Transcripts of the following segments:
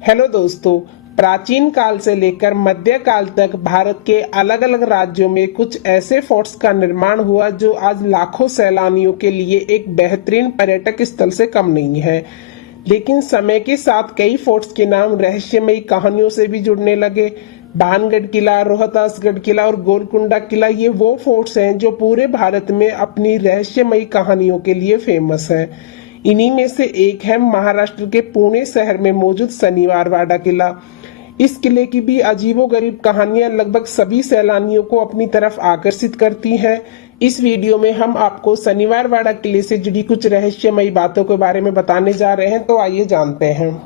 Hello दोस्तों। प्राचीन काल से लेकर मध्य काल तक भारत के अलग अलग राज्यों में कुछ ऐसे फोर्ट्स का निर्माण हुआ जो आज लाखों सैलानियों के लिए एक बेहतरीन पर्यटक स्थल से कम नहीं है। लेकिन समय के साथ कई फोर्ट्स के नाम रहस्यमयी कहानियों से भी जुड़ने लगे। भानगढ़ किला, रोहतासगढ़ किला और गोलकुंडा किला ये वो फोर्ट्स हैं जो पूरे भारत में अपनी रहस्यमयी कहानियों के लिए फेमस है। इन्हीं में से एक है महाराष्ट्र के पुणे शहर में मौजूद शनिवारवाड़ा किला। इस किले की भी अजीबोगरीब कहानियां लगभग सभी सैलानियों को अपनी तरफ आकर्षित करती हैं। इस वीडियो में हम आपको शनिवारवाड़ा किले से जुड़ी कुछ रहस्यमयी बातों के बारे में बताने जा रहे हैं, तो आइए जानते हैं।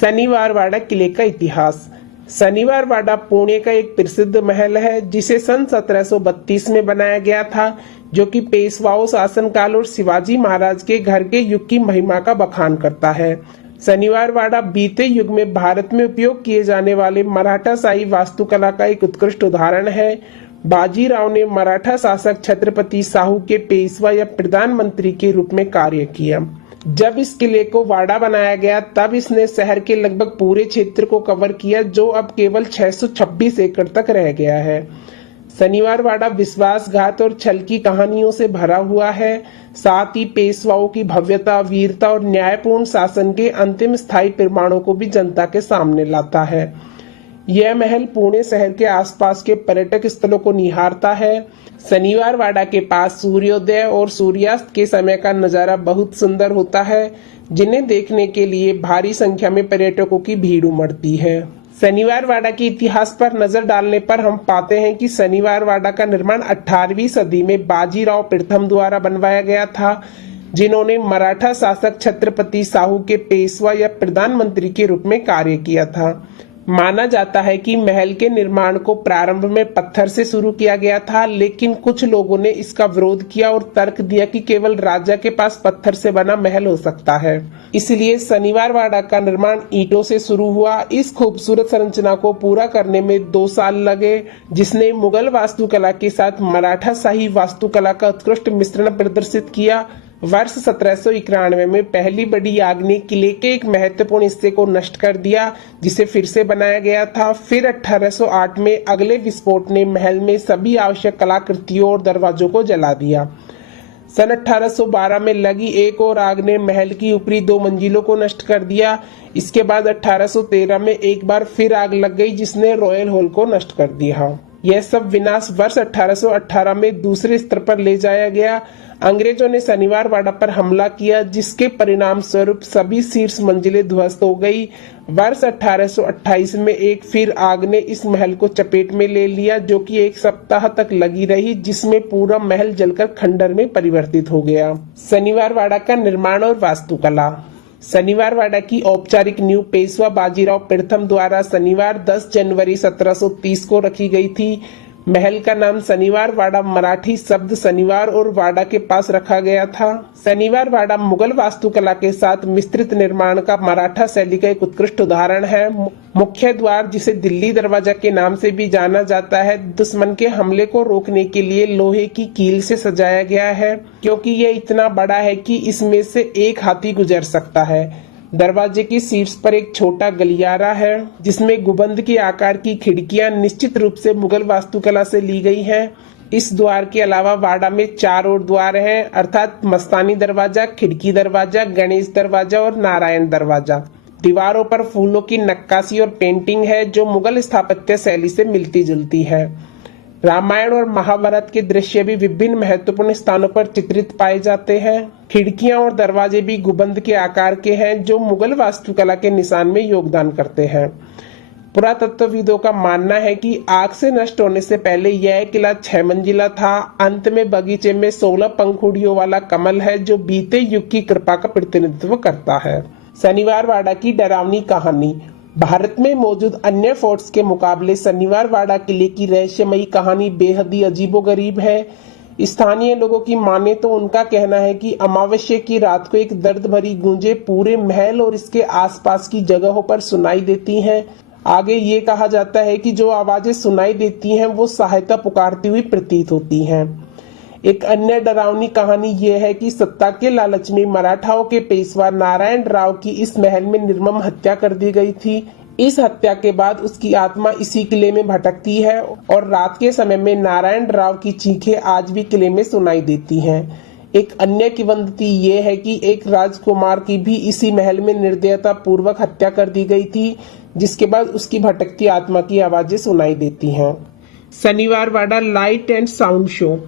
शनिवारवाड़ा किले का इतिहास। शनिवारवाड़ा पुणे का एक प्रसिद्ध महल है जिसे सन 1732 में बनाया गया था, जो कि पेशवाओं शासनकाल और शिवाजी महाराज के घर के युग की महिमा का बखान करता है। शनिवारवाड़ा बीते युग में भारत में उपयोग किए जाने वाले मराठा शाही वास्तुकला का एक उत्कृष्ट उदाहरण है। बाजीराव ने मराठा शासक छत्रपति शाहू के पेशवा या प्रधानमंत्री के रूप में कार्य किया। जब इस किले को वाड़ा बनाया गया तब इसने शहर के लगभग पूरे क्षेत्र को कवर किया, जो अब केवल 626 एकड़ तक रह गया है। शनिवारवाड़ा विश्वासघात और छल की कहानियों से भरा हुआ है, साथ ही पेशवाओं की भव्यता, वीरता और न्यायपूर्ण शासन के अंतिम स्थायी प्रमाणों को भी जनता के सामने लाता है। यह महल पुणे शहर के आसपास के पर्यटक स्थलों को निहारता है। शनिवारवाड़ा के पास सूर्योदय और सूर्यास्त के समय का नजारा बहुत सुंदर होता है, जिन्हें देखने के लिए भारी संख्या में पर्यटकों की भीड़ उमड़ती है। शनिवारवाड़ा के इतिहास पर नजर डालने पर हम पाते हैं कि शनिवारवाड़ा का निर्माण 18वीं सदी में बाजीराव प्रथम द्वारा बनवाया गया था, जिन्होंने मराठा शासक छत्रपति शाहू के पेशवा या प्रधानमंत्री के रूप में कार्य किया था। माना जाता है कि महल के निर्माण को प्रारंभ में पत्थर से शुरू किया गया था, लेकिन कुछ लोगों ने इसका विरोध किया और तर्क दिया कि केवल राजा के पास पत्थर से बना महल हो सकता है। इसलिए शनिवारवाड़ा का निर्माण ईंटों से शुरू हुआ। इस खूबसूरत संरचना को पूरा करने में 2 साल लगे, जिसने मुगल वास्तुकला के साथ मराठा शाही वास्तुकला का उत्कृष्ट मिश्रण प्रदर्शित किया। वर्ष 1791 में पहली बड़ी आग ने किले के एक महत्वपूर्ण हिस्से को नष्ट कर दिया, जिसे फिर से बनाया गया था। फिर 1808 में अगले विस्फोट ने महल में सभी आवश्यक कलाकृतियों और दरवाजों को जला दिया। सन 1812 में लगी एक और आग ने महल की ऊपरी 2 मंजिलों को नष्ट कर दिया। इसके बाद 1813 में एक बार फिर आग लग गई, जिसने रॉयल हॉल को नष्ट कर दिया। यह सब विनाश वर्ष 1818 में दूसरे स्तर पर ले जाया गया। अंग्रेजों ने शनिवारवाड़ा पर हमला किया, जिसके परिणाम स्वरूप सभी शीर्ष मंजिलें ध्वस्त हो गई। वर्ष 1828 में एक फिर आग ने इस महल को चपेट में ले लिया, जो कि 1 सप्ताह तक लगी रही, जिसमें पूरा महल जलकर खंडर में परिवर्तित हो गया। शनिवारवाड़ा का निर्माण और वास्तुकला। शनिवारवाड़ा की औपचारिक नींव पेशवा बाजीराव प्रथम द्वारा शनिवार 10 जनवरी 1730 को रखी गई थी। महल का नाम शनिवारवाड़ा मराठी शब्द शनिवार और वाड़ा के पास रखा गया था। शनिवारवाड़ा मुगल वास्तुकला के साथ मिश्रित निर्माण का मराठा शैली का एक उत्कृष्ट उदाहरण है। मुख्य द्वार, जिसे दिल्ली दरवाजा के नाम से भी जाना जाता है, दुश्मन के हमले को रोकने के लिए लोहे की कील से सजाया गया है, क्योंकि यह इतना बड़ा है कि इसमें से एक हाथी गुजर सकता है। दरवाजे के शीर्ष पर एक छोटा गलियारा है, जिसमें गुंबद के आकार की खिड़कियां निश्चित रूप से मुगल वास्तुकला से ली गई हैं। इस द्वार के अलावा वाड़ा में 4 और द्वार हैं, अर्थात मस्तानी दरवाजा, खिड़की दरवाजा, गणेश दरवाजा और नारायण दरवाजा। दीवारों पर फूलों की नक्काशी और पेंटिंग है, जो मुगल स्थापत्य शैली से मिलती जुलती है। रामायण और महाभारत के दृश्य भी विभिन्न महत्वपूर्ण स्थानों पर चित्रित पाए जाते हैं। खिड़कियां और दरवाजे भी गुंबद के आकार के हैं, जो मुगल वास्तुकला के निशान में योगदान करते हैं। पुरातत्वविदों का मानना है कि आग से नष्ट होने से पहले यह किला 6 मंजिला था। अंत में बगीचे में 16 पंखुड़ियों वाला कमल है, जो बीते युग की कृपा का प्रतिनिधित्व करता है। शनिवारवाड़ा की डरावनी कहानी। भारत में मौजूद अन्य फोर्ट्स के मुकाबले शनिवारवाड़ा किले की रहस्यमयी कहानी बेहद ही अजीबोगरीब है। स्थानीय लोगों की माने तो उनका कहना है कि अमावस्या की रात को एक दर्द भरी गूंजे पूरे महल और इसके आसपास की जगहों पर सुनाई देती हैं। आगे ये कहा जाता है कि जो आवाजें सुनाई देती हैं वो सहायता पुकारती हुई प्रतीत होती हैं। एक अन्य डरावनी कहानी यह है कि सत्ता के लालच में मराठाओं के पेशवा नारायण राव की इस महल में निर्मम हत्या कर दी गई थी। इस हत्या के बाद उसकी आत्मा इसी किले में भटकती है और रात के समय में नारायण राव की चीखें आज भी किले में सुनाई देती हैं। एक अन्य किंवदंती ये है कि एक राजकुमार की भी इसी महल में निर्दयता पूर्वक हत्या कर दी गई थी, जिसके बाद उसकी भटकती आत्मा की आवाजें सुनाई देती हैं। Shaniwar Wada light and sound show.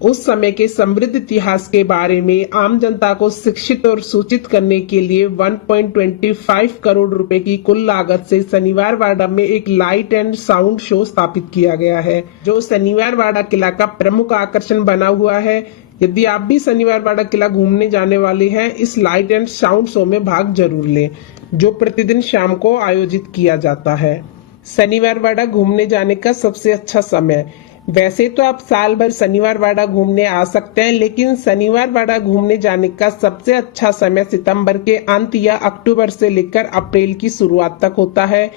उस समय के समृद्ध इतिहास के बारे में आम जनता को शिक्षित और सूचित करने के लिए 1.25 करोड़ रुपए की कुल लागत से शनिवारवाड़ा में एक लाइट एंड साउंड शो स्थापित किया गया है, जो शनिवारवाड़ा किला का प्रमुख आकर्षण बना हुआ है। यदि आप भी शनिवारवाड़ा किला घूमने जाने वाले हैं, इस लाइट एंड साउंड शो में भाग जरूर लें, जो प्रतिदिन शाम को आयोजित किया जाता है। शनिवारवाड़ा घूमने जाने का सबसे अच्छा समय। वैसे तो आप साल भर शनिवारवाड़ा घूमने आ सकते हैं, लेकिन शनिवारवाड़ा घूमने जाने का सबसे अच्छा समय सितंबर के अंत या अक्टूबर से लेकर अप्रैल की शुरुआत तक होता है।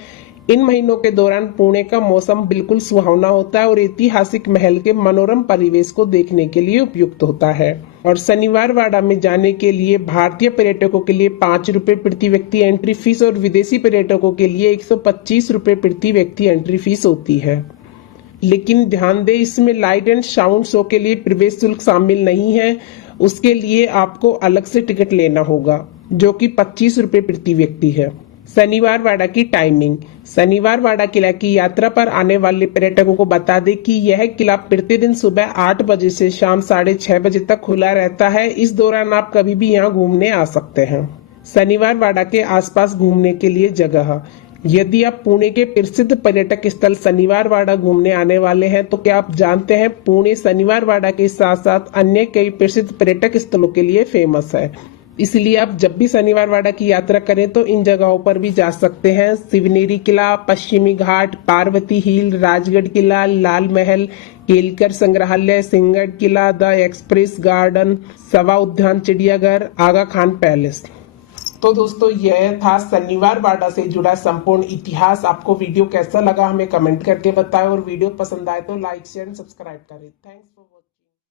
इन महीनों के दौरान पुणे का मौसम बिल्कुल सुहावना होता है और ऐतिहासिक महल के मनोरम परिवेश को देखने के लिए उपयुक्त होता है। और शनिवारवाड़ा में जाने के लिए भारतीय पर्यटकों के लिए 5 रुपए प्रति व्यक्ति एंट्री फीस और विदेशी पर्यटकों के लिए 125 रुपए प्रति व्यक्ति एंट्री फीस होती है। लेकिन ध्यान दें, इसमें लाइट एंड साउंड शो के लिए प्रवेश शुल्क शामिल नहीं है। उसके लिए आपको अलग से टिकट लेना होगा, जो कि 25 रुपए प्रति व्यक्ति है। शनिवारवाड़ा की टाइमिंग। शनिवारवाड़ा किला की यात्रा पर आने वाले पर्यटकों को बता दें कि यह किला प्रतिदिन सुबह 8 बजे से शाम 6:30 बजे तक खुला रहता है। इस दौरान आप कभी भी यहाँ घूमने आ सकते हैं। शनिवारवाड़ा के आसपास घूमने के लिए जगह। यदि आप पुणे के प्रसिद्ध पर्यटक स्थल शनिवारवाड़ा घूमने आने वाले हैं, तो क्या आप जानते हैं पुणे शनिवारवाड़ा के साथ साथ अन्य कई प्रसिद्ध पर्यटक स्थलों के लिए फेमस है। इसलिए आप जब भी शनिवारवाड़ा की यात्रा करें तो इन जगहों पर भी जा सकते हैं। शिवनेरी किला, पश्चिमी घाट, पार्वती हिल, राजगढ़ किला, लाल महल, केलकर संग्रहालय, सिंहगढ़ किला, द एक्सप्रेस गार्डन, सवा उद्यान, चिड़ियाघर, आगा खान पैलेस। तो दोस्तों, यह था शनिवारवाड़ा से जुड़ा संपूर्ण इतिहास। आपको वीडियो कैसा लगा हमें कमेंट करके बताएं और वीडियो पसंद आए तो लाइक शेयर एंड सब्सक्राइब करें। Thanks for